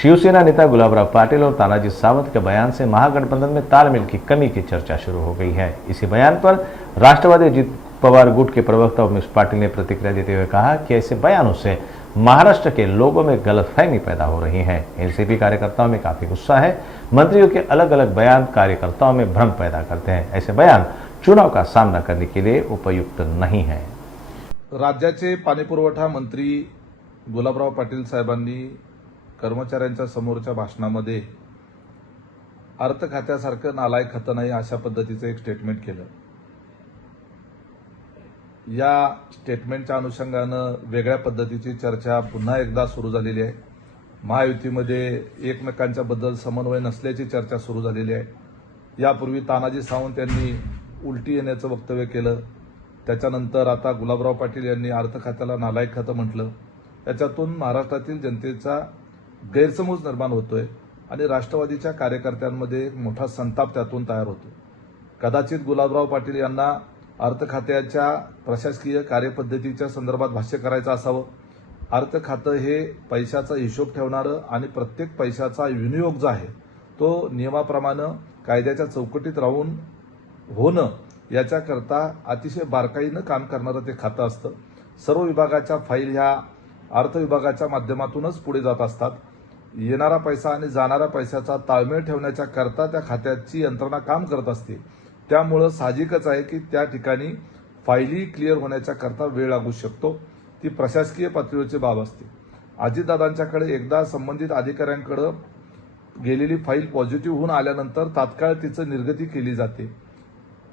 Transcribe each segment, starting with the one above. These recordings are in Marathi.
शिवसेना नेता गुलाबराव पाटिल और तानाजी सावंत के बयान से महागठबंधन में तालमेल की कमी की चर्चा शुरू हो गई है। इसी बयान पर राष्ट्रवादी अजित पवार गुट के प्रवक्ता उमेश पाटिल ने प्रतिक्रिया देते हुए कहा कि ऐसे बयानों से महाराष्ट्र के लोगों में गलतफहमी पैदा हो रही है। एनसीपी कार्यकर्ताओं में काफी गुस्सा है। मंत्रियों के अलग अलग बयान कार्यकर्ताओं में भ्रम पैदा करते हैं। ऐसे बयान चुनाव का सामना करने के लिए उपयुक्त नहीं है। राज्याचे पाणीपुरवठा मंत्री गुलाबराव पाटील साहेबांनी कर्मचाऱ्यांच्या समोरच्या भाषणामध्ये अर्थ खात्यासारखं नालायक खातं नाही अशा पद्धतीचं एक स्टेटमेंट केलं। या स्टेटमेंटच्या अनुषंगानं वेगळ्या पद्धतीची चर्चा पुन्हा एकदा सुरू झालेली आहे। महायुतीमध्ये एकमेकांच्या बद्दल समन्वय नसल्याची चर्चा सुरू झालेली आहे। यापूर्वी तानाजी सावंत यांनी उलटी येण्याचं वक्तव्य केलं। त्याच्यानंतर आता गुलाबराव पाटील यांनी अर्थ खात्याला नालायक खातं म्हटलं। त्याच्यातून महाराष्ट्रातील जनतेचा गैरसमज निर्माण होतोय आणि राष्ट्रवादीच्या कार्यकर्त्यांमध्ये एक मोठा संताप त्यातून तयार होतो। कदाचित गुलाबराव पाटील यांना अर्थ खात्याच्या प्रशासकीय कार्यपद्धतीच्या संदर्भात भाष्य करायचं असावं। अर्थ खातं हे पैशाचा हिशोब ठेवणारं आणि प्रत्येक पैशाचा विनियोग जो आहे तो नियमाप्रमाणे कायद्याच्या चौकटीत राहून होणं याच्याकरता अतिशय बारकाईनं काम करणारं ते खातं असतं। सर्व विभागाच्या फाईल ह्या अर्थ विभागाच्या माध्यमातूनच पुढे जात असतात। येणारा पैसा आणि जाणाऱ्या पैशाचा ताळमेळ ठेवण्याच्या करता त्या खात्याची यंत्रणा काम करत असते। त्यामुळे साहजिकच आहे की त्या ठिकाणी फाईली क्लिअर होण्याच्या करता वेळ लागू शकतो। ती प्रशासकीय पातळीवरची बाब असते। अजितदादांच्याकडे एकदा संबंधित अधिकाऱ्यांकडे गेलेली फाईल पॉझिटिव्ह होऊन आल्यानंतर तात्काळ तिचं निर्गती केली जाते।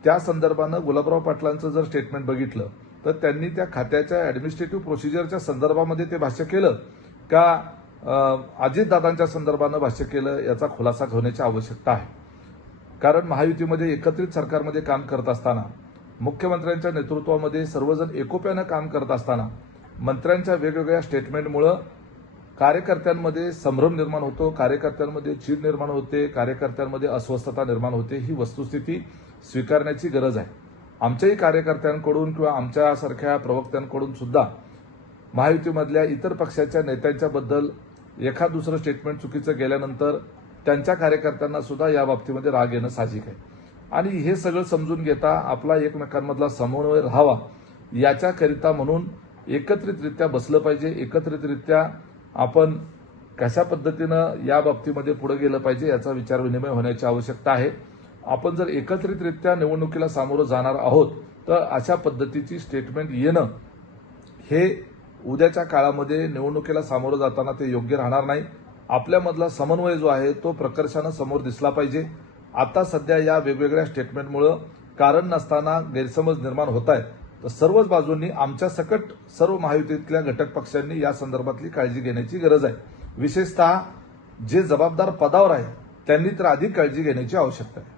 त्या संदर्भानं गुलाबराव पाटलांचं जर स्टेटमेंट बघितलं तर त्यांनी त्या खात्याच्या ॲडमिनिस्ट्रेटिव्ह प्रोसिजरच्या संदर्भामध्ये ते भाष्य केलं का अजितदादांच्या संदर्भानं भाष्य केलं याचा खुलासा होण्याची आवश्यकता आहे। कारण महायुतीमध्ये एकत्रित सरकारमध्ये काम करत असताना मुख्यमंत्र्यांच्या नेतृत्वामध्ये सर्वजण एकोप्यानं काम करत असताना मंत्र्यांच्या वेगवेगळ्या स्टेटमेंटमुळे कार्यकर्त्यांमध्ये संभ्रम निर्माण होतो, कार्यकर्त्यांमध्ये चीड निर्माण होते, कार्यकर्त्यांमध्ये अस्वस्थता निर्माण होते। ही वस्तुस्थिती स्वीकारण्याची गरज आहे। आमच्याही कार्यकर्त्यांकडून किंवा आमच्यासारख्या प्रवक्त्यांकडून सुद्धा महायुतीमधल्या इतर पक्षाच्या नेत्यांच्या बद्दल एखाद दुसरं स्टेटमेंट चुकीचं गेल्यानंतर त्यांच्या कार्यकर्त्यांना सुद्धा या बाबतीमध्ये राग येणं साहजिक आहे आणि हे सगळं समजून घेता आपला एकमेकांमधला समन्वय राहावा याच्याकरिता म्हणून एकत्रितरित्या बसलं पाहिजे। एकत्रितरित्या आपण कशा पद्धतीनं या बाबतीमध्ये पुढे गेलं पाहिजे याचा विचार विनिमय होण्याची आवश्यकता आहे। आपण जर एकत्रितरित्या निवडणुकीला सामोरं जाणार आहोत तर अशा पद्धतीची स्टेटमेंट येणं हे उद्याच्या काळामध्ये निवडणुकीला सामोरं जाताना ते योग्य राहणार नाही। आपल्यामधला समन्वय जो आहे तो प्रकर्षानं समोर दिसला पाहिजे। आता सध्या या वेगवेगळ्या स्टेटमेंटमुळे कारण नसताना गैरसमज निर्माण होत आहेत तर सर्वच बाजूंनी आमच्या सकट सर्व महायुतीतल्या घटक पक्षांनी या संदर्भातली काळजी घेण्याची गरज आहे। विशेषतः जे जबाबदार पदावर आहे त्यांनी तर अधिक काळजी घेण्याची आवश्यकता आहे।